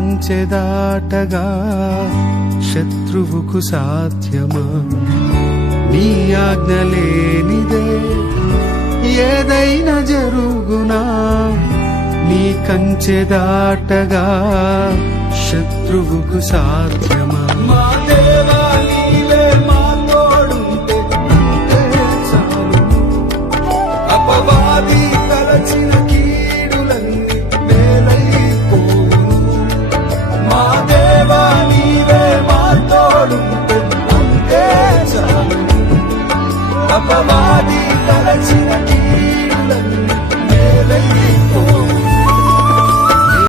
కంచె దాటగా శత్రువుకు సాధ్యమా? నీ ఆజ్ఞ లేనిదే ఏదైనా జరుగునా? నీ కంచె దాటగా శత్రువుకు సాధ్యమా?